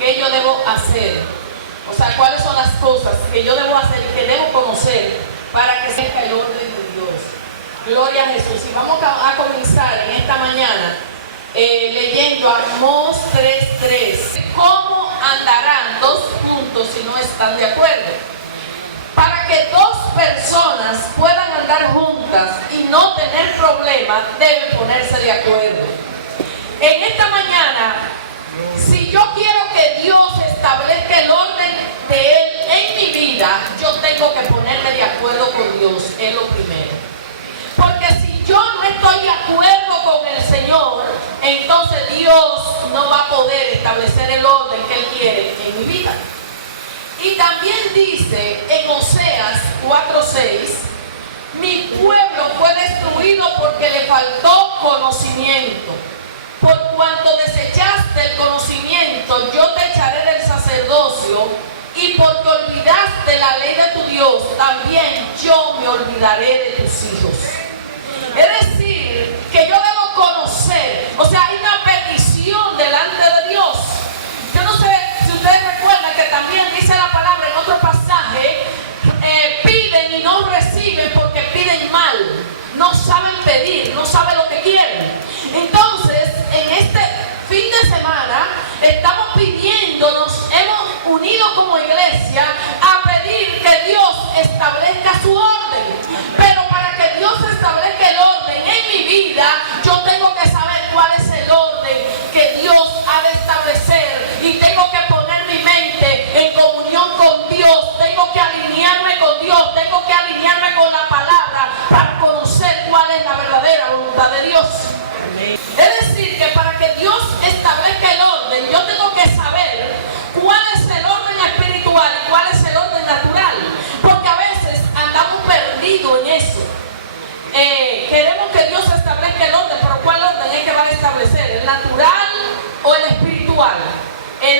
qué yo debo hacer. O sea, cuáles son las cosas que yo debo hacer y que debo conocer para que sea el orden de Dios. Gloria a Jesús. Y vamos a comenzar en esta mañana leyendo Amós 3:3. ¿Cómo andarán dos juntos si no están de acuerdo? Para que dos personas puedan andar juntas y no tener problemas, deben ponerse de acuerdo. En esta mañana, si yo quiero que Dios establezca el orden de Él en mi vida, yo tengo que ponerme de acuerdo con Dios, es lo primero. Porque si yo no estoy de acuerdo con el Señor, entonces Dios no va a poder establecer el orden que Él quiere en mi vida. Y también dice en Oseas 4:6, mi pueblo fue destruido porque le faltó conocimiento. Por cuanto desechaste el conocimiento, yo te echaré del sacerdocio, y porque olvidaste la ley de tu Dios, también yo me olvidaré de tus hijos. Es decir, que yo debo conocer, o sea, hay una petición delante de Dios. Yo no sé si ustedes recuerdan que también dice la palabra en otro pasaje, piden y no reciben porque piden mal, no saben pedir, no saben lo que quieren. Entonces, en este fin de semana estamos pidiendo, nos hemos unido como iglesia a pedir que Dios establezca su orden. Pero para que Dios establezca el orden en mi vida, yo tengo que saber cuál es el orden que Dios ha de establecer, y tengo que poner mi mente en comunión con Dios, tengo que alinearme con Dios, tengo que alinearme con la palabra para conocer cuál es la verdadera voluntad de Dios. Es decir, que para que Dios establezca el orden, yo tengo que saber cuál es el orden espiritual y cuál es el orden natural, porque a veces andamos perdidos en eso. Queremos que Dios establezca el orden, pero ¿cuál orden es que va a establecer? ¿El natural o el espiritual?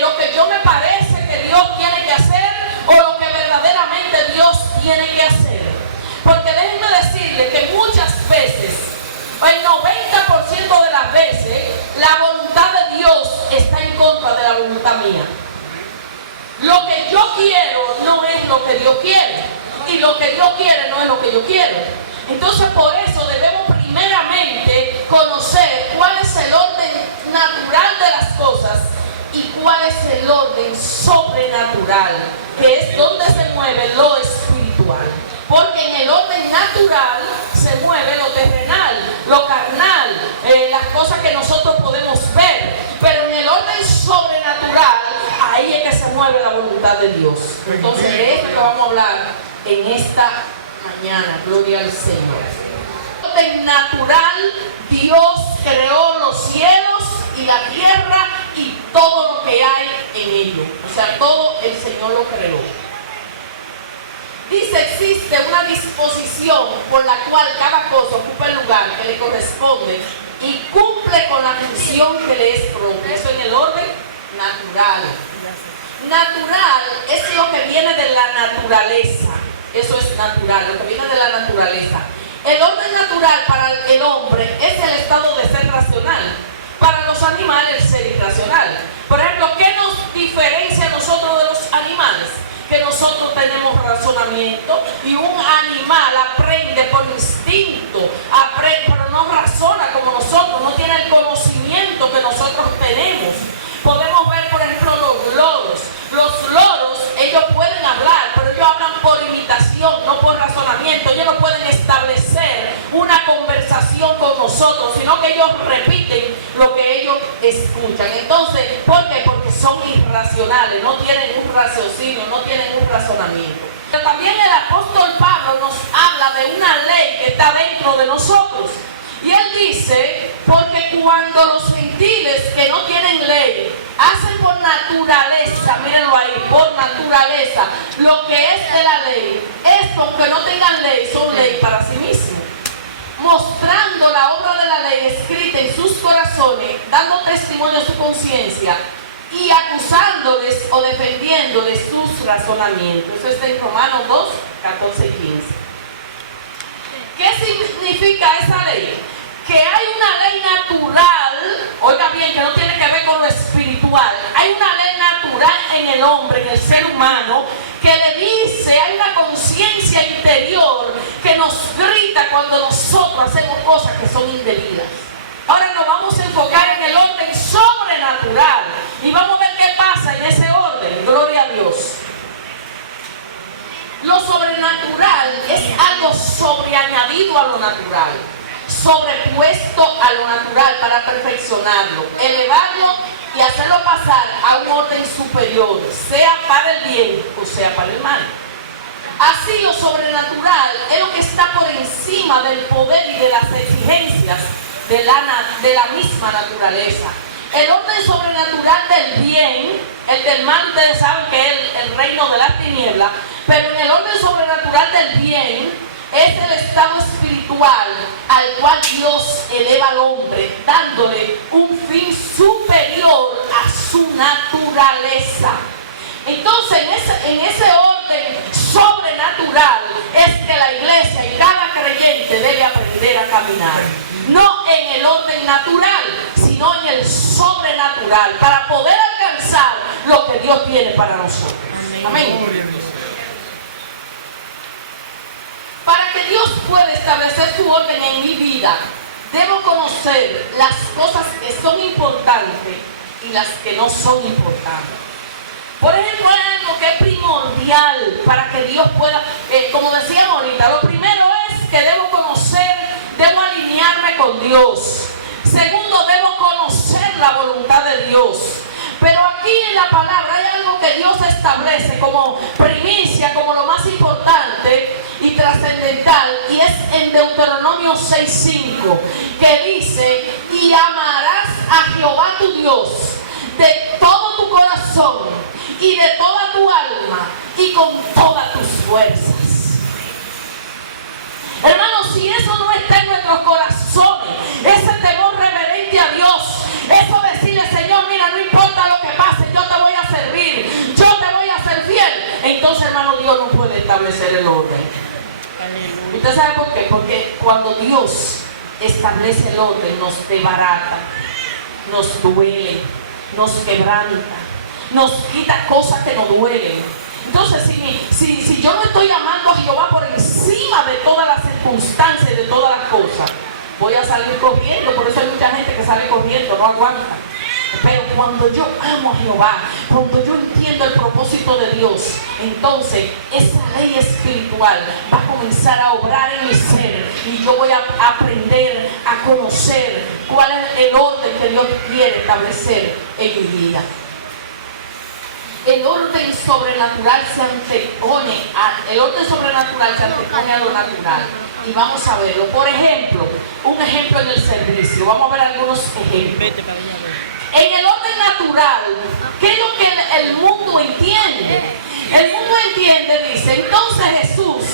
¿Lo que yo me parece que Dios tiene que hacer o lo que verdaderamente Dios tiene que hacer? Porque déjenme decirles que muchas veces, el 90% de las veces, la voluntad de Dios está en contra de la voluntad mía. Lo que yo quiero no es lo que Dios quiere, y lo que Dios quiere no es lo que yo quiero. Entonces, por eso debemos primeramente conocer cuál es el orden natural de las cosas y cuál es el orden sobrenatural, que es donde se mueve lo espiritual. Porque en el orden natural se mueve lo terrenal, lo carnal, las cosas que nosotros podemos ver. Pero en el orden sobrenatural, ahí es que se mueve la voluntad de Dios. Entonces, de esto que vamos a hablar en esta mañana. Gloria al Señor. En el orden natural, Dios creó los cielos y la tierra y todo lo que hay en ellos. O sea, todo el Señor lo creó. Dice, existe una disposición por la cual cada cosa ocupa el lugar que le corresponde y cumple con la función que le es propia. Eso en el orden natural. Natural es lo que viene de la naturaleza. Eso es natural, lo que viene de la naturaleza. El orden natural para el hombre es el estado de ser racional. Para los animales, el ser irracional. Por ejemplo, ¿qué nos diferencia a nosotros de los animales? Que nosotros tenemos razonamiento, y un animal aprende por instinto, pero no razona como nosotros, no tiene el conocimiento que nosotros tenemos. Podemos ver, por ejemplo, los loros. Los loros, ellos pueden hablar, pero ellos hablan por imitación, no por razonamiento. Ellos no pueden establecer una conversación con nosotros, sino que ellos repiten lo que ellos escuchan. Entonces, ¿por qué? Porque son irracionales, no tienen un raciocinio, no tienen un razonamiento. Pero también el apóstol Pablo nos habla de una ley que está dentro de nosotros. Y él dice, porque cuando los gentiles que no tienen ley hacen por naturaleza, mírenlo ahí, por naturaleza, lo que es de la ley, esto, aunque no tengan ley, son ley para sí mismos, mostrando la obra de la ley escrita en sus corazones, dando testimonio a su conciencia y acusándoles o defendiéndoles sus razonamientos. Eso está en Romanos 2, 14 y 15. ¿Qué significa esa ley? Que hay una ley natural, oiga bien, que no tiene que ver con lo espiritual. Hay una ley natural sobrenatural en el hombre, en el ser humano, que le dice, hay una conciencia interior que nos grita cuando nosotros hacemos cosas que son indebidas. Ahora nos vamos a enfocar en el orden sobrenatural y vamos a ver qué pasa en ese orden. Gloria a Dios. Lo sobrenatural es algo sobreañadido a lo natural, sobrepuesto a lo natural para perfeccionarlo, elevarlo y hacerlo pasar a un orden superior, sea para el bien o sea para el mal. Así lo sobrenatural es lo que está por encima del poder y de las exigencias de la misma naturaleza. El orden sobrenatural del bien, el del mal, ustedes saben que es el reino de las tinieblas, pero en el orden sobrenatural del bien es el estado espiritual al cual Dios eleva al hombre, dándole un fin superior a su naturaleza. Entonces, en ese orden sobrenatural es que la iglesia y cada creyente debe aprender a caminar. No en el orden natural, sino en el sobrenatural, para poder alcanzar lo que Dios tiene para nosotros. Amén. Para que Dios pueda establecer su orden en mi vida, debo conocer las cosas que son importantes y las que no son importantes. Por ejemplo, hay algo que es primordial para que Dios pueda, como decíamos ahorita, lo primero es que debo conocer, debo alinearme con Dios. Segundo, debo conocer la voluntad de Dios. Pero aquí en la palabra hay algo que Dios establece como primicia, como lo más importante y trascendental, y es en Deuteronomio 6:5, que dice: y amarás a Jehová tu Dios de todo tu corazón y de toda tu alma y con todas tus fuerzas. Hermanos, si eso no está en nuestros corazones, ese temor reverente a Dios, eso decirle: Señor, mira, no importa lo que pase, yo te voy a servir, yo te voy a ser fiel, entonces, hermano, Dios no puede establecer el orden. ¿Usted sabe por qué? Porque cuando Dios establece el orden, nos desbarata, nos duele, nos quebranta, nos quita cosas que nos duelen. Entonces, si yo no estoy amando a Jehová por encima de todas las circunstancias y de todas las cosas, voy a salir corriendo. Por eso hay mucha gente que sale corriendo, no aguanta. Pero cuando yo amo a Jehová, cuando yo entiendo el propósito de Dios, entonces esa ley espiritual va a comenzar a obrar en mi ser y yo voy a aprender a conocer cuál es el orden que Dios quiere establecer en mi vida. El orden sobrenatural se antepone a lo natural. Y vamos a verlo. Por ejemplo, un ejemplo en el servicio. Vamos a ver algunos ejemplos. En el orden natural, ¿qué es lo que el mundo entiende? El mundo entiende, dice, entonces Jesús,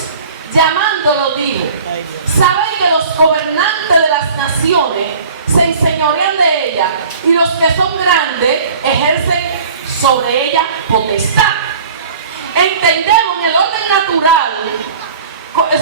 llamándolo, dijo: ¿sabéis que los gobernantes de las naciones se enseñorean de ella y los que son grandes ejercen sobre ella potestad? Entendemos en el orden natural,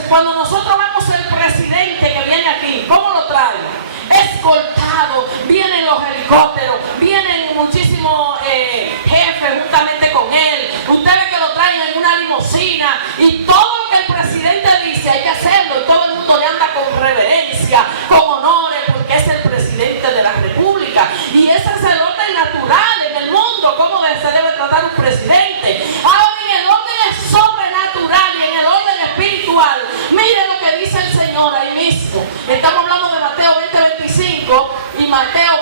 cuando nosotros vemos el presidente que viene aquí, ¿cómo lo traen? Escoltado, vienen los helicópteros, vienen muchísimos jefes juntamente con él. Usted ve que lo traen en una limusina y todo lo que el presidente dice hay que hacerlo, y todo el mundo le anda con reverencia, con honores, porque es el presidente de la república. Y ese es el orden natural en el mundo, cómo se debe tratar un presidente. Ahora, en el orden sobrenatural y en el orden espiritual, mire lo que dice el Señor ahí mismo. Estamos hablando de Mateo 20:25 y Mateo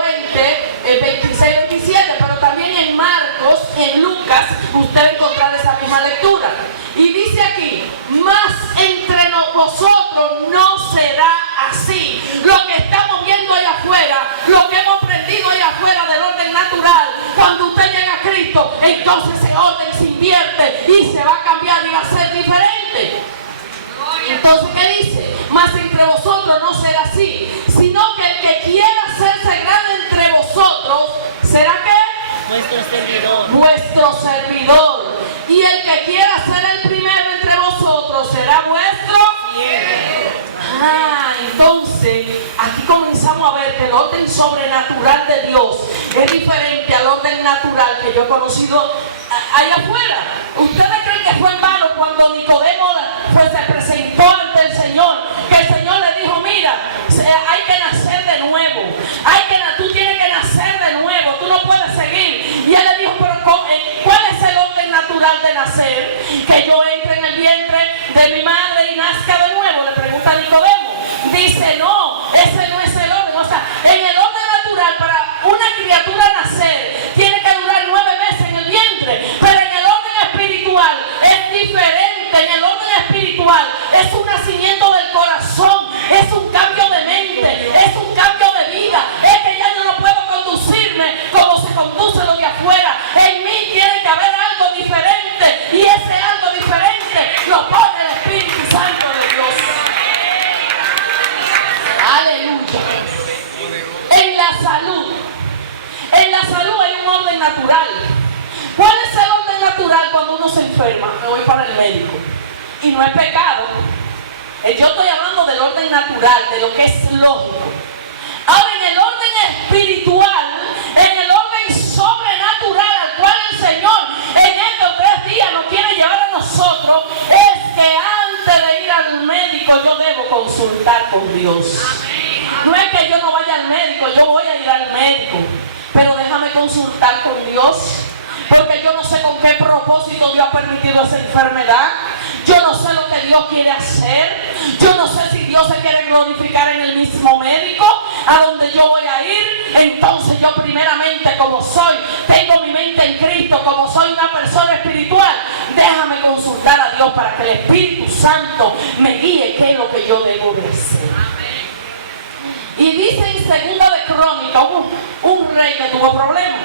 26:27, pero también en Marcos y en Lucas usted va a encontrar esa misma lectura. Y dice aquí: mas entre vosotros no será así. Lo que estamos viendo allá afuera, lo que hemos aprendido allá afuera del orden natural, cuando usted llega a Cristo, entonces ese orden se invierte y se va a cambiar y va a ser diferente. Entonces, ¿qué dice? Mas entre vosotros no será así, sino que el que quiera hacerse grande entre vosotros, ¿será qué? Vuestro servidor. Vuestro servidor. Y el que quiera ser el primero entre vosotros, será vuestro siervo. Entonces, aquí comenzamos a ver que el orden sobrenatural de Dios es diferente al orden natural que yo he conocido allá afuera. ¿Ustedes creen que fue en vano cuando Nicodemo pues, se presentó ante el Señor? Que el Señor le dijo, mira, hay que nacer de nuevo. Tú tienes que nacer de nuevo. Tú no puedes seguir. Y él le dijo, pero ¿cuál es el orden natural de nacer? Que yo entre en el vientre de mi madre y nazca de nuevo. Le pregunta a Nicodemo. Dice, no, ese no es el orden. O sea, en el orden natural, para una criatura nacer, tiene que durar 9 meses en el vientre. Pero en el orden espiritual es diferente. En el orden espiritual es un nacimiento del corazón, es un cambio de mente, es un cambio de vida. Es que ya yo no puedo conducirme como se conduce lo de afuera. En mí tiene que haber algo diferente, y ese algo diferente lo pone el Espíritu Santo de Dios. Aleluya. En la salud hay un orden natural. ¿Cuál es el orden natural cuando uno se enferma? Me voy para el médico. Y no es pecado. Yo estoy hablando del orden natural, de lo que es lógico. Ahora, en el orden espiritual, en el orden sobrenatural al cual el Señor en estos 3 días nos quiere llevar a nosotros, es que antes de ir al médico yo debo consultar con Dios. No es que yo no vaya al médico, yo voy a ir al médico, pero déjame consultar con Dios, porque yo no sé con qué propósito Dios ha permitido esa enfermedad. Yo no sé lo que Dios quiere hacer. Yo no sé si Dios se quiere glorificar en el mismo médico a donde yo voy a ir. Entonces yo primeramente, como tengo mi mente en Cristo, como soy una persona espiritual, déjame consultar a Dios para que el Espíritu Santo me guíe qué es lo que yo debo de hacer. Y dice en 2 de Crónicas, un rey que tuvo problemas.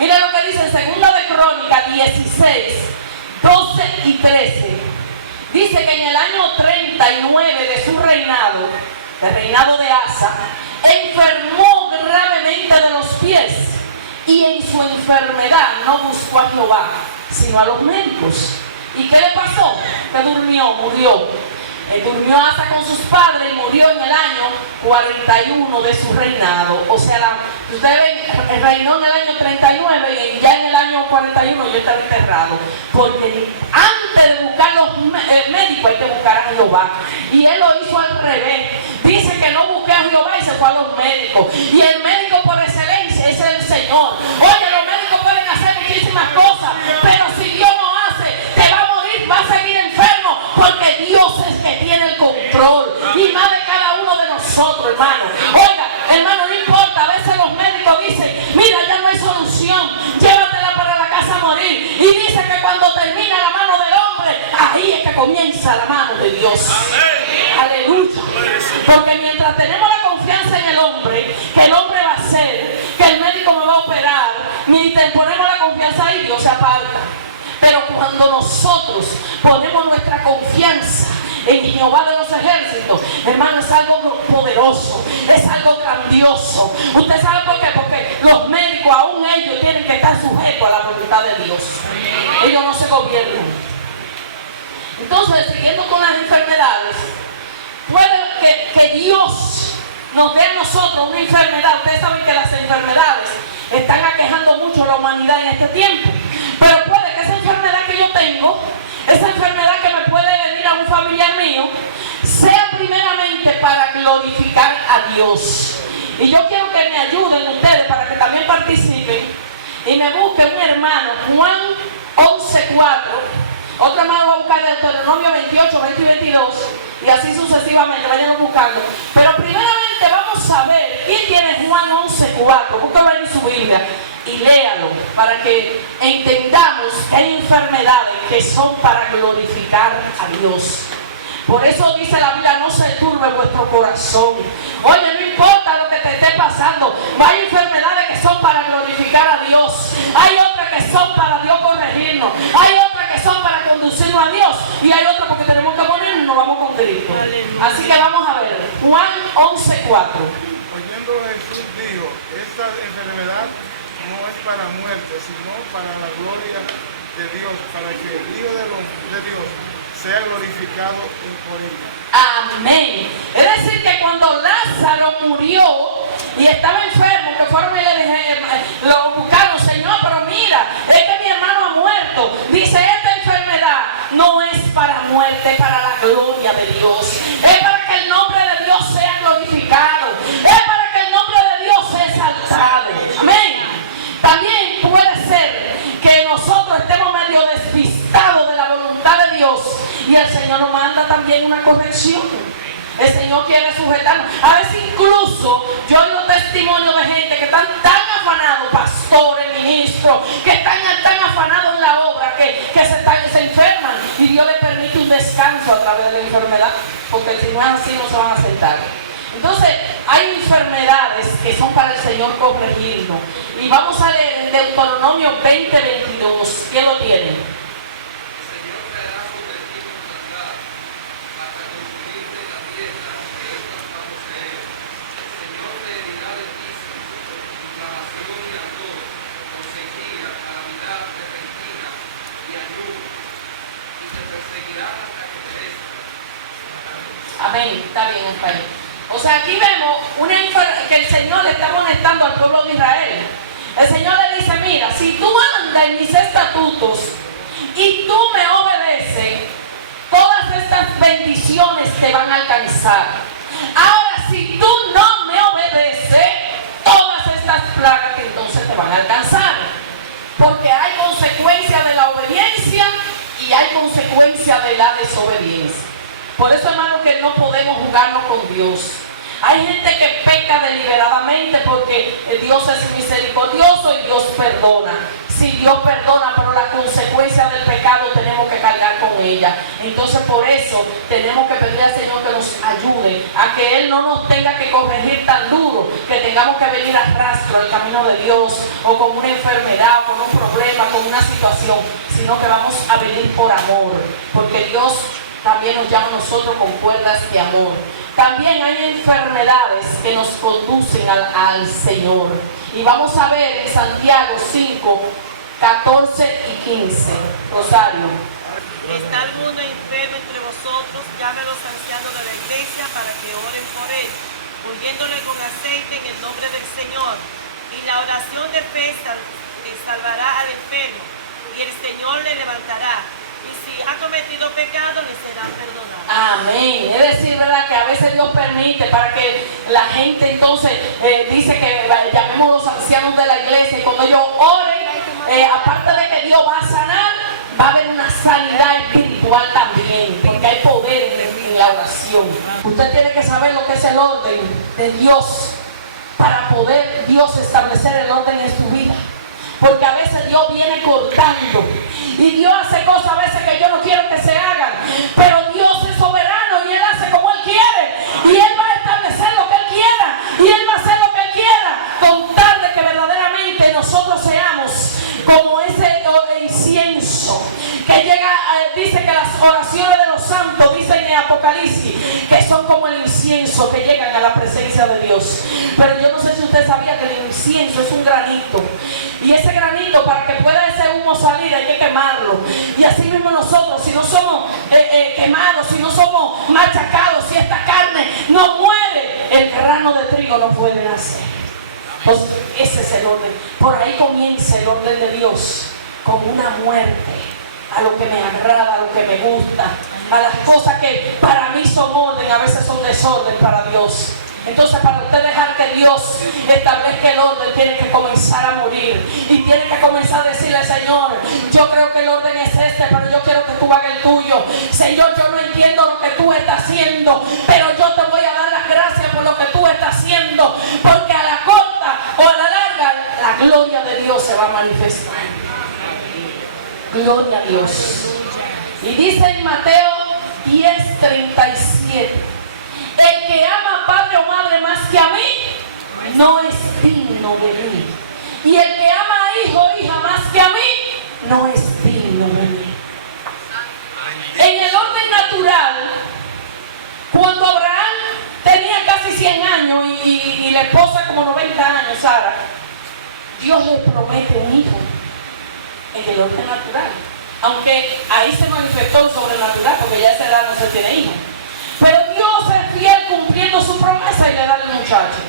Mira lo que dice en 2 de Crónicas 16, 12 y 13. Dice que en el año 39 de su reinado, el reinado de Asa, enfermó gravemente de los pies, y en su enfermedad no buscó a Jehová, sino a los médicos. ¿Y qué le pasó? Que murió. Durmió Asa con sus padres y murió en el año 41 de su reinado. O sea, ustedes ven, reinó en el año 39 y ya en el año 41 yo estaba enterrado. Porque antes de buscar los médicos hay que buscar a Jehová. Y él lo hizo al revés. Dice que no busqué a Jehová y se fue a los médicos. Y el médico por excelencia es el Señor. Oye, los médicos pueden hacer muchísimas cosas, pero si Dios no hace, te va a morir, va a seguir enfermo, porque Dios es que tiene el control, y más de cada uno de nosotros, hermano. Oiga, hermano, no importa, a veces los médicos dicen, mira, ya no hay solución, llévatela para la casa a morir. Y dice que cuando termina la mano del hombre, ahí es que comienza la mano de Dios. Aleluya. Porque mientras tenemos la confianza en el hombre, que el hombre va a hacer, que el médico me va a operar, mientras ponemos la confianza ahí, Dios se aparta. Pero cuando nosotros ponemos nuestra confianza en Jehová de los ejércitos, hermano, es algo poderoso, es algo grandioso. ¿Usted sabe por qué? Porque los médicos, aún ellos, tienen que estar sujetos a la voluntad de Dios. Ellos no se gobiernan. Entonces, siguiendo con las enfermedades, puede que Dios nos dé a nosotros una enfermedad. Ustedes saben que las enfermedades están aquejando mucho a la humanidad en este tiempo. Pero puede que esa enfermedad que yo tengo, esa enfermedad que me puede venir a un familiar mío, sea primeramente para glorificar a Dios. Y yo quiero que me ayuden ustedes para que también participen y me busquen un hermano, Juan 11:4. Otro hermano va a buscar Deuteronomio 28, 20 y 22, y así sucesivamente, vayan buscando. Pero primeramente vamos a ver quién tiene Juan 11:4. Búscalo en su Biblia y léalo para que entendamos que hay enfermedades que son para glorificar a Dios. Por eso dice la Biblia, no se turbe vuestro corazón. Oye, no importa lo que te esté pasando, hay enfermedades que son para glorificar a Dios, hay otras que son para Dios corregirnos, hay otras que son para conducirnos a Dios, y hay otras porque tenemos que morir y nos vamos con Cristo. Así que vamos a ver, Juan 11:4. Oyendo Jesús dijo, esta enfermedad no es para muerte, sino para la gloria de Dios, para que el Hijo de Dios sea glorificado por ella. Amén. Es decir, que cuando Lázaro murió y estaba enfermo, que fueron y le dijeron, lo buscaron, Señor, pero mira, es que mi hermano y el Señor nos manda también una corrección. El Señor quiere sujetarnos. A veces incluso yo oigo testimonios de gente que están tan afanados, pastores, ministros, que están tan afanados en la obra que se enferman y Dios les permite un descanso a través de la enfermedad, porque si no es así no se van a sentar. Entonces hay enfermedades que son para el Señor corregirnos. Y vamos a leer en Deuteronomio 20:22. ¿Quién lo tiene? Amén, está bien, está bien. O sea, aquí vemos que el Señor le está conectando al pueblo de Israel. El Señor le dice, mira, si tú andas en mis estatutos y tú me obedeces, todas estas bendiciones te van a alcanzar. Ahora, si tú no me obedeces, todas estas plagas que entonces te van a alcanzar. Porque hay consecuencia de la obediencia y hay consecuencia de la desobediencia. Por eso, hermano, que no podemos jugarnos con Dios. Hay gente que peca deliberadamente porque Dios es misericordioso y Dios perdona. Sí, Dios perdona, pero la consecuencia del pecado tenemos que cargar con ella. Entonces, por eso tenemos que pedir al Señor que nos ayude a que Él no nos tenga que corregir tan duro, que tengamos que venir a rastro el camino de Dios, o con una enfermedad, o con un problema, con una situación, sino que vamos a venir por amor, porque Dios también nos llama a nosotros con cuerdas de amor. También hay enfermedades que nos conducen al Señor. Y vamos a ver en Santiago 5, 14 y 15. Rosario. Si está alguno enfermo entre vosotros, llame a los ancianos de la iglesia para que oren por él, ungiéndole con aceite en el nombre del Señor. Y la oración de fe salvará al enfermo, y el Señor le levantará. Y si ha cometido pecado, le será perdonado. Amén. Es decir, ¿verdad? Que a veces Dios permite para que la gente entonces dice que llamemos a los ancianos de la iglesia, y cuando ellos oren, aparte de que Dios va a sanar, va a haber una sanidad espiritual también, porque hay poder en la oración. Usted tiene que saber lo que es el orden de Dios para poder Dios establecer el orden en su vida. Porque a veces Dios viene cortando y Dios hace cosas a veces que yo no quiero que se hagan, pero Dios es soberano y Él hace como Él quiere, y Él va a establecer lo que Él quiera, y Él va a hacer lo que Él quiera, con tal de que verdaderamente nosotros seamos como ese incienso que llega, dice que las oraciones de los santos, dicen en Apocalipsis, que son como el incienso que llegan a la presencia de Dios. Pero yo no sé si usted sabía que el incienso es un granito, y ese granito, para que pueda ese humo salir, hay que quemarlo. Y así mismo nosotros, si no somos quemados, si no somos machacados, si esta carne no muere, el grano de trigo no puede nacer. Entonces, ese es el orden. Por ahí comienza el orden de Dios, con una muerte a lo que me agrada, a lo que me gusta, a las cosas que para mí son orden, a veces son desorden para Dios. Entonces, para usted dejar que Dios establezca el orden, tiene que comenzar a morir, y tiene que comenzar a decirle: Señor, yo creo que el orden es este, pero yo quiero que tú hagas el tuyo. Señor, yo no entiendo lo que tú estás haciendo, pero yo te voy a dar las gracias por lo que tú estás haciendo, porque a la corta o a la larga la gloria de Dios se va a manifestar. Gloria a Dios. Y dice en Mateo 10:37: el que ama a padre o madre más que a mí, no es digno de mí. Y el que ama a hijo o hija más que a mí, no es digno de mí. En el orden natural, cuando Abraham tenía casi 100 años y la esposa como 90 años, Sara, Dios le promete un hijo en el orden natural. Aunque ahí se manifestó el sobrenatural, porque ya a esa edad no se tiene hijos. Pero Dios es fiel cumpliendo su promesa y le da el muchacho.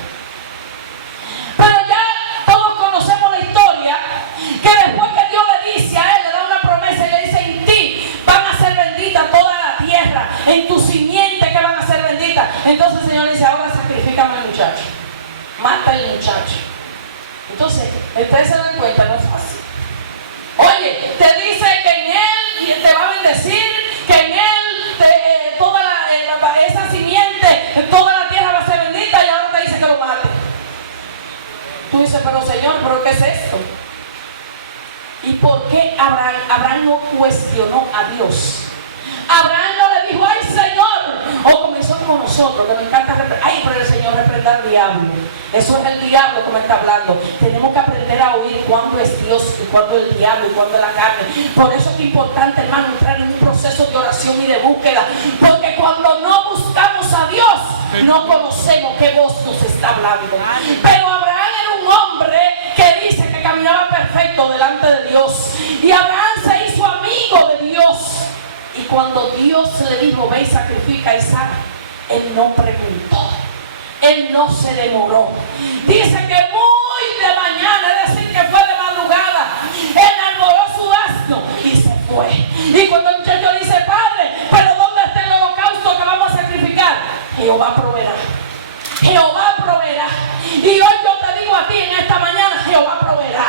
Pero ya todos conocemos la historia, que después que Dios le dice a él, le da una promesa y le dice: en ti van a ser benditas toda la tierra, en tu simiente que van a ser benditas. Entonces el Señor le dice: ahora sacrifícame al muchacho, mata al muchacho. Entonces, ustedes se dan cuenta, no es fácil. Oye, te dice que en él te va a bendecir, que en él ¿Y por qué Abraham? Abraham no cuestionó a Dios. Abraham no le dijo, ay Señor, o comenzó como nosotros, que nos encanta reprender, ay, pero el Señor reprenda al diablo. Eso es el diablo que me está hablando. Tenemos que aprender a oír cuándo es Dios y cuándo es el diablo y cuándo es la carne. Por eso es importante, hermano, entrar en un proceso de oración y de búsqueda, porque cuando no buscamos a Dios, no conocemos qué voz nos está hablando. Pero Abraham era un hombre que dice que caminaba perfecto delante de Dios, y Abraham se hizo amigo de Dios. Y cuando Dios le dijo, ve y sacrifica a Isaac, él no preguntó, él no se demoró. Dice que muy de mañana, es decir, que fue de madrugada, enarboló su asno y se fue. Y cuando el muchacho dice, Padre, pero ¿dónde está el holocausto que vamos a sacrificar? Jehová proveerá. Jehová proveerá. Y hoy yo te digo a ti en esta mañana, Jehová proveerá.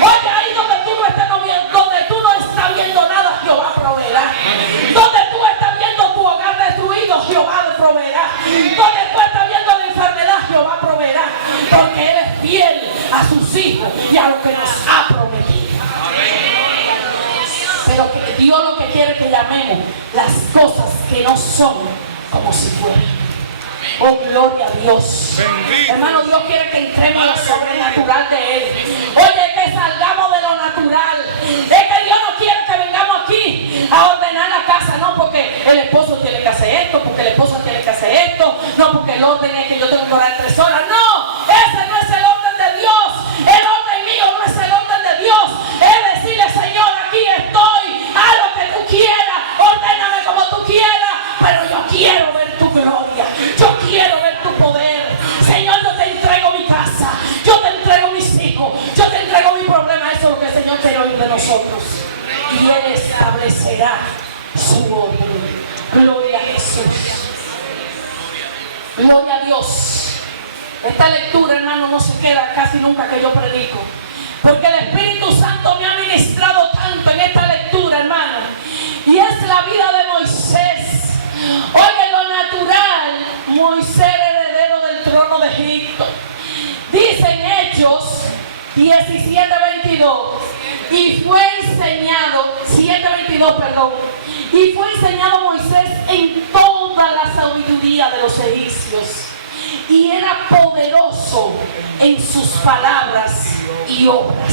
Oye, ahí donde tú no estás viendo nada, Jehová proveerá. Donde tú estás viendo tu hogar destruido, Jehová proveerá. Donde tú estás viendo la enfermedad, Jehová proveerá. Porque Él es fiel a sus hijos y a lo que nos ha prometido. Pero que Dios lo que quiere que llamemos las cosas que no son como si fueran. Oh, gloria a Dios. Bendito. Hermano, Dios quiere que entremos en lo sobrenatural de Él. Oye, que salgamos de lo natural. Es que Dios no quiere que vengamos aquí a ordenar la casa. No, porque el esposo tiene que hacer esto, porque el esposo tiene que hacer esto. No, porque el orden es que yo tengo que orar 3 horas. No, ese no es el orden de Dios. El orden mío no es el orden de Dios. Es decirle, Señor, aquí estoy. Haz lo que tú quieras. Ordéname como tú quieras. Pero yo quiero ver tu gloria. Yo quiero ver tu poder. Señor, yo te entrego mi casa. Yo te entrego mis hijos. Yo te entrego mi problema. Eso es lo que el Señor quiere oír de nosotros. Y Él establecerá su orden. Gloria a Jesús. Gloria a Dios. Esta lectura, hermano, no se queda casi nunca que yo predico. Porque el Espíritu Santo me ha ministrado tanto en esta lectura, hermano. Y es la vida de Moisés. Oye, lo natural, Moisés heredero del trono de Egipto. Dice en Hechos 17:22, y fue enseñado, 7:22, perdón, y fue enseñado Moisés en toda la sabiduría de los egipcios, y era poderoso en sus palabras y obras.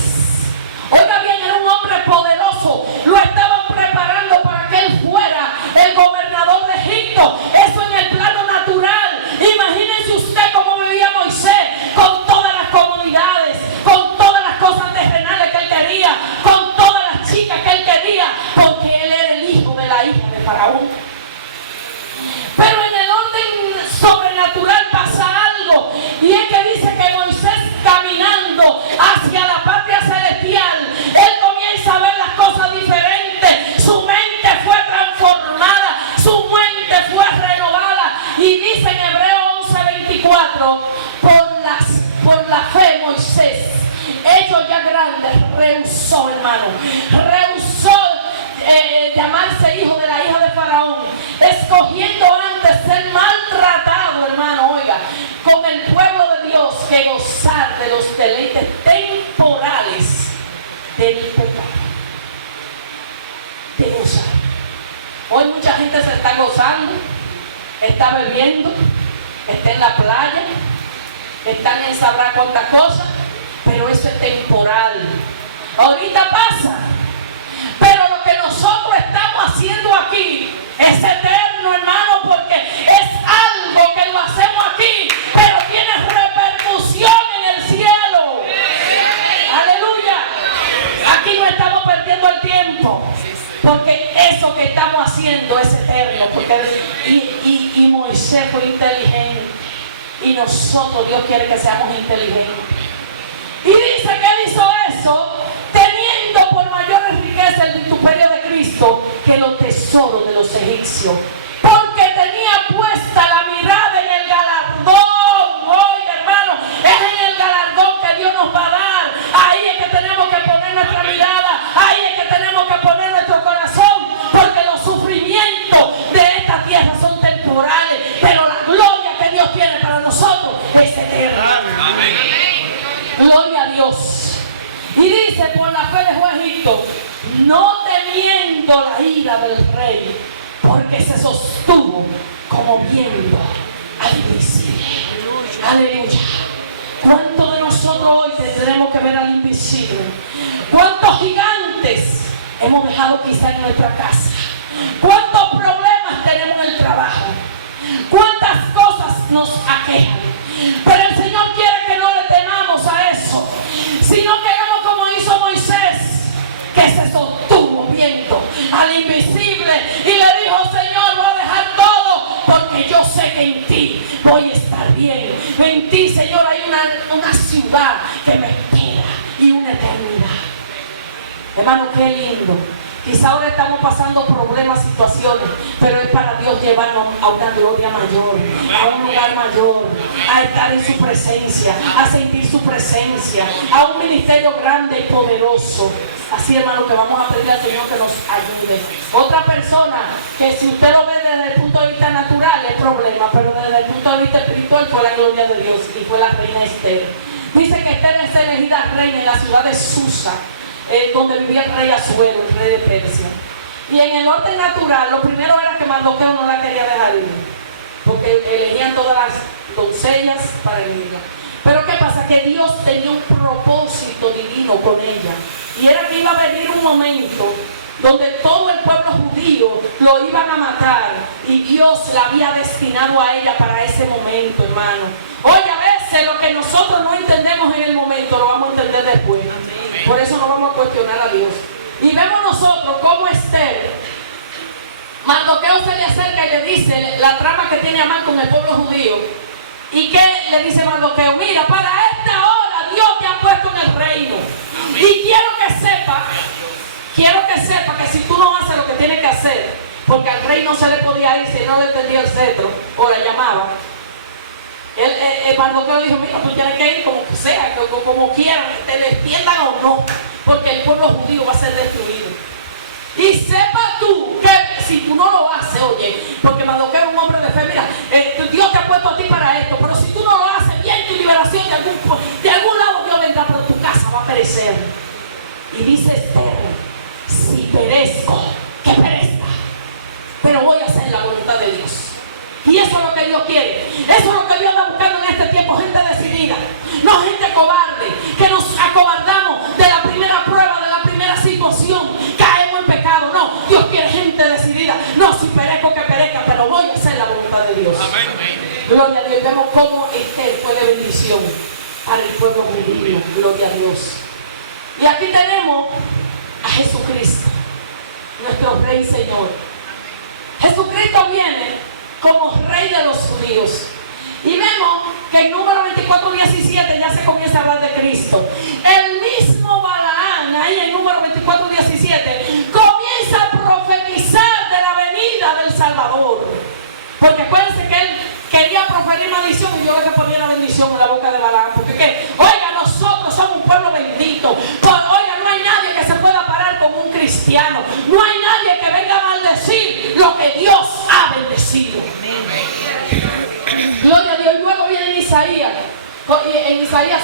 Oiga bien, era un hombre poderoso. Lo estaban preparando para que él fuera el gobernador de Egipto. Eso en el plano natural. Imagínense usted cómo vivía Moisés, con todas las comodidades, con todas las cosas terrenales que él quería, con todas las chicas que él quería, porque él era el hijo de la hija de Faraón. Pero en el orden sobrenatural pasa algo, y es que dice que Moisés, caminando hacia la patria celestial, él comienza a ver las cosas diferentes. Su mente fue transformada, su mente fue renovada, y dice en Hebreos 11:24, por la fe Moisés, hecho ya grande, rehusó, hermano, rehusó llamarse hijo de la hija de Faraón, escogiendo antes ser maltratado, hermano, oiga, con el pueblo de Dios, que gozar de los deleites temporales del pecado. De gozar. Hoy mucha gente se está gozando, está bebiendo, está en la playa, están en sabrá cuántas cosas, pero eso es temporal. Ahorita pasa. Pero lo que nosotros estamos haciendo aquí es eterno, hermano, porque es algo que lo hacemos aquí, pero tiene repercusión en el cielo. Aleluya. Aquí no estamos perdiendo el tiempo, porque eso que estamos haciendo es eterno. Y Moisés fue inteligente, y nosotros, Dios quiere que seamos inteligentes. Y dice que él hizo eso teniendo por mayores riquezas el vituperio de Cristo que los tesoros de los egipcios, porque tenía puesta la mirada en el galardón. Oiga, hermano, es en el galardón que Dios nos va a dar. Ahí es que tenemos que poner nuestra mirada, ahí es que tenemos que poner nuestro corazón, porque los sufrimientos de esta tierra son temporales, pero la gloria que Dios tiene para nosotros es eterna. Amén. Gloria a Dios. Y dice, por la fe dejó Egipto Cristo, no temiendo la ira del rey, porque se sostuvo como viendo al invisible. Aleluya. ¿Cuántos de nosotros hoy tendremos que ver al invisible? ¿Cuántos gigantes hemos dejado quizá en nuestra casa? ¿Cuántos problemas tenemos en el trabajo? ¿Cuántas cosas nos aquejan? Pero el Señor quiere que no le temamos a eso, sino que hagamos como hizo Moisés, que se sostuvo viendo al invisible y le dijo: Señor, voy a dejar todo porque yo sé que en ti voy a estar bien. En ti, Señor, hay una ciudad que me espera y una eternidad. Hermano, qué lindo. Quizá ahora estamos pasando problemas, situaciones, pero es para Dios llevarnos a una gloria mayor, a un lugar mayor, a estar en su presencia, a sentir su presencia, a un ministerio grande y poderoso. Así, hermano, que vamos a pedir al Señor que nos ayude. Otra persona que, si usted lo ve desde el punto de vista natural, es problema, pero desde el punto de vista espiritual fue la gloria de Dios y fue la reina Esther. Dice que Esther es elegida reina en la ciudad de Susa, donde vivía el rey Asuero, el rey de Persia. Y en el orden natural, lo primero era que Mardoqueo no la quería dejar ir, porque elegían todas las doncellas para vivirla. Pero ¿qué pasa? Que Dios tenía un propósito divino con ella, y era que iba a venir un momento donde todo el pueblo judío lo iban a matar, y Dios la había destinado a ella para ese momento, hermano. Oye, a veces lo que nosotros no entendemos en el momento lo vamos a entender después. Por eso no vamos a cuestionar a Dios. Y vemos nosotros cómo Esther, Mardoqueo se le acerca y le dice la trama que tiene Amán con el pueblo judío. ¿Y qué le dice Mardoqueo? Mira, para esta hora Dios te ha puesto en el reino. Y quiero que sepa que si tú no haces lo que tienes que hacer, porque al rey no se le podía ir si no le tendía el cetro o la llamaba. Mardoqueo dijo: mira, tú tienes que ir como sea, como quieran, te le entiendan o no, porque el pueblo judío va a ser destruido. Y sepa tú que si tú no lo haces, oye, porque Mardoqueo era un hombre de fe, mira, Dios te ha puesto a ti para esto, pero si tú no lo haces, bien tu liberación de algún lado Dios vendrá, pero tu casa va a perecer. Y dice Esther: si perezco, que perezca, pero voy a hacer la voluntad de Dios. Y eso es lo que Dios quiere. Eso es lo que Dios anda buscando en este tiempo. Gente decidida, no gente cobarde, que nos acobardamos de la primera prueba, de la primera situación, caemos en pecado. No, Dios quiere gente decidida. No, si perezco, que perezca, pero voy a hacer la voluntad de Dios. Amén. Gloria a Dios. Vemos cómo Esther fue de bendición para el pueblo judío. Gloria a Dios. Y aquí tenemos a Jesucristo, nuestro Rey y Señor. Jesucristo viene como Rey de los judíos. Y vemos que en número 24:17 ya se comienza a hablar de Cristo. El mismo Balaán, ahí en número 24:17, comienza a profetizar de la venida del Salvador. Porque acuérdense que él quería proferir maldición y Dios le ponía la bendición en la boca de Balaán. Porque ¿qué? Oiga, nosotros somos un pueblo bendito. Oiga, no hay nadie que se pueda parar como un cristiano. No hay nadie que venga a maldecir lo que Dios ha bendecido. Gloria a Dios. Y luego viene en Isaías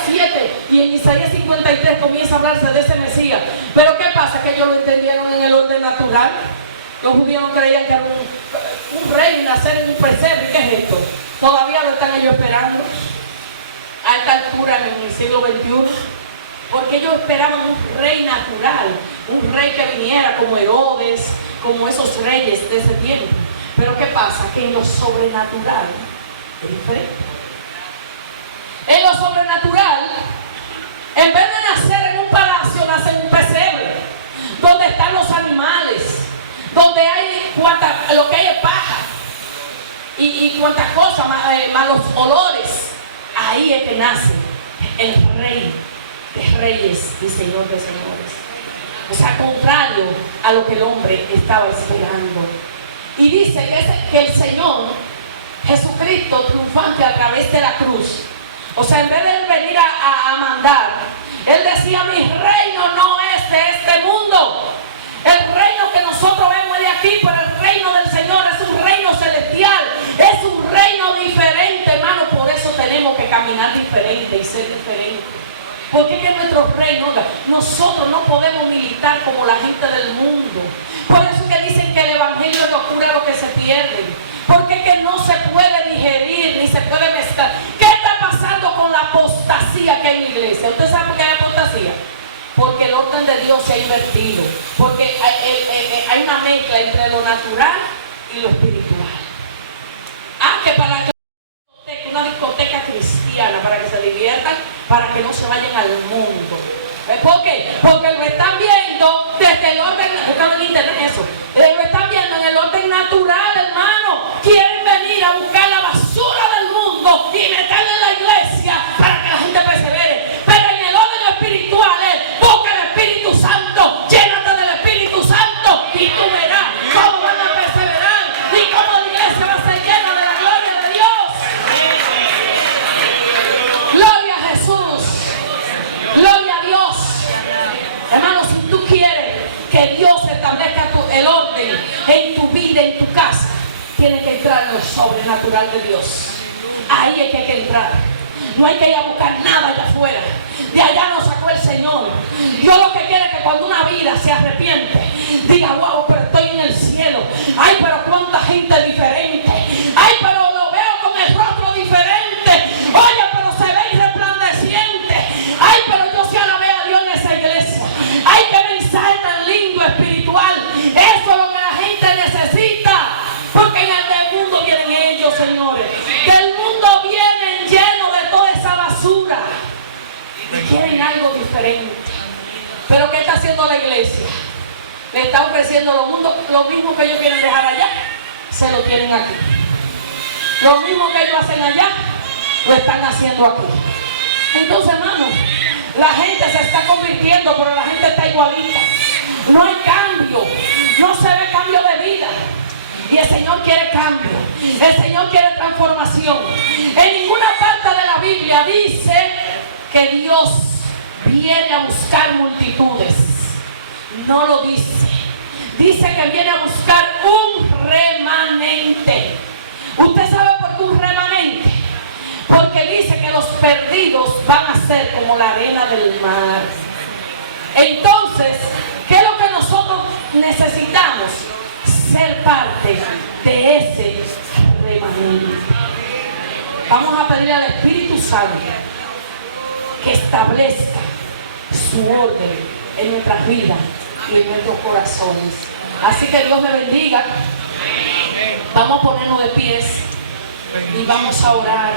7 y en Isaías 53 comienza a hablarse de ese Mesías. Pero ¿qué pasa? Que ellos lo entendieron en el orden natural. Los judíos no creían que era un rey nacer en un pesebre. ¿Qué es esto? Todavía lo están ellos esperando a esta altura en el siglo XXI. Porque ellos esperaban un rey natural, un rey que viniera como Herodes, como esos reyes de ese tiempo. Pero ¿qué pasa? Que en lo sobrenatural es diferente. En lo sobrenatural, en vez de nacer en un palacio, nace en un pesebre, donde están los animales, donde hay lo que hay es paja y cuantas cosas, malos olores. Ahí es que nace el Rey de Reyes y Señor de Señores. O sea, contrario a lo que el hombre estaba esperando. Y dice que el Señor Jesucristo triunfante a través de la cruz, o sea, en vez de él venir a mandar, él decía: mi reino no es de este mundo. El reino que nosotros vemos de aquí, pero el reino del Señor es un reino celestial, es un reino diferente, hermano. Por eso tenemos que caminar diferente y ser diferente. Porque es que nuestro reino, nosotros no podemos militar como la gente del mundo. Por eso que dicen que el evangelio es locura a los que se pierden. Porque es que no se puede digerir ni se puede mezclar. ¿Qué está pasando con la apostasía que hay en la iglesia? ¿Usted sabe por qué hay apostasía? Porque el orden de Dios se ha invertido. Porque hay una mezcla entre lo natural y lo espiritual. Que para que una discoteca cristiana, para que se diviertan, para que no se vayan al mundo. ¿Por qué? Porque lo están viendo desde el orden, buscan en internet eso, lo están viendo en el orden natural, hermano. Quieren venir a buscar la basura del mundo y meterla en la iglesia para que la gente persevere. Pero en el orden espiritual busca el Espíritu Santo, llénate del Espíritu Santo y tú verás cómo van a perseverar y cómo la iglesia va a ser llena de la gloria de Dios. Gloria a Jesús. Gloria a Dios. Hermano, si tú quieres que Dios establezca el orden en tu vida, en tu casa, tienes que entrar en lo sobrenatural de Dios. Ahí es que hay que entrar. No hay que ir a buscar nada allá afuera. De allá nos sacó el Señor. Dios lo que quiere es que cuando una vida se arrepiente, diga, wow, pero estoy en el cielo. Ay, pero cuánta gente diferente. Ay, pero lo veo con el rostro diferente. Oye, pero se ve irresplandeciente. Ay, pero yo sí alabé a Dios en esa iglesia. Ay, qué mensaje tan lindo espiritual. Eso es lo que la gente necesita. Porque en el del mundo vienen ellos, señores. Del mundo vienen llenos de toda esa basura. Y quieren algo diferente. Pero ¿qué está haciendo la iglesia? Le está ofreciendo lo mismo que ellos quieren dejar allá, se lo tienen aquí. Lo mismo que ellos hacen allá, lo están haciendo aquí. Entonces, hermano, la gente se está convirtiendo, pero la gente está igualita. No hay cambio, no se ve cambio de vida. Y el Señor quiere cambio, el Señor quiere transformación. En ninguna parte de la Biblia dice que Dios viene a buscar multitudes. No lo dice. Dice que viene a buscar un remanente. ¿Usted sabe por qué un remanente? Porque dice que los perdidos van a ser como la arena del mar. Entonces, ¿qué es lo que nosotros necesitamos? Ser parte de ese remanente. Vamos a pedirle al Espíritu Santo que establezca su orden en nuestras vidas y en nuestros corazones. Así que Dios me bendiga. Vamos a ponernos de pies y vamos a orar.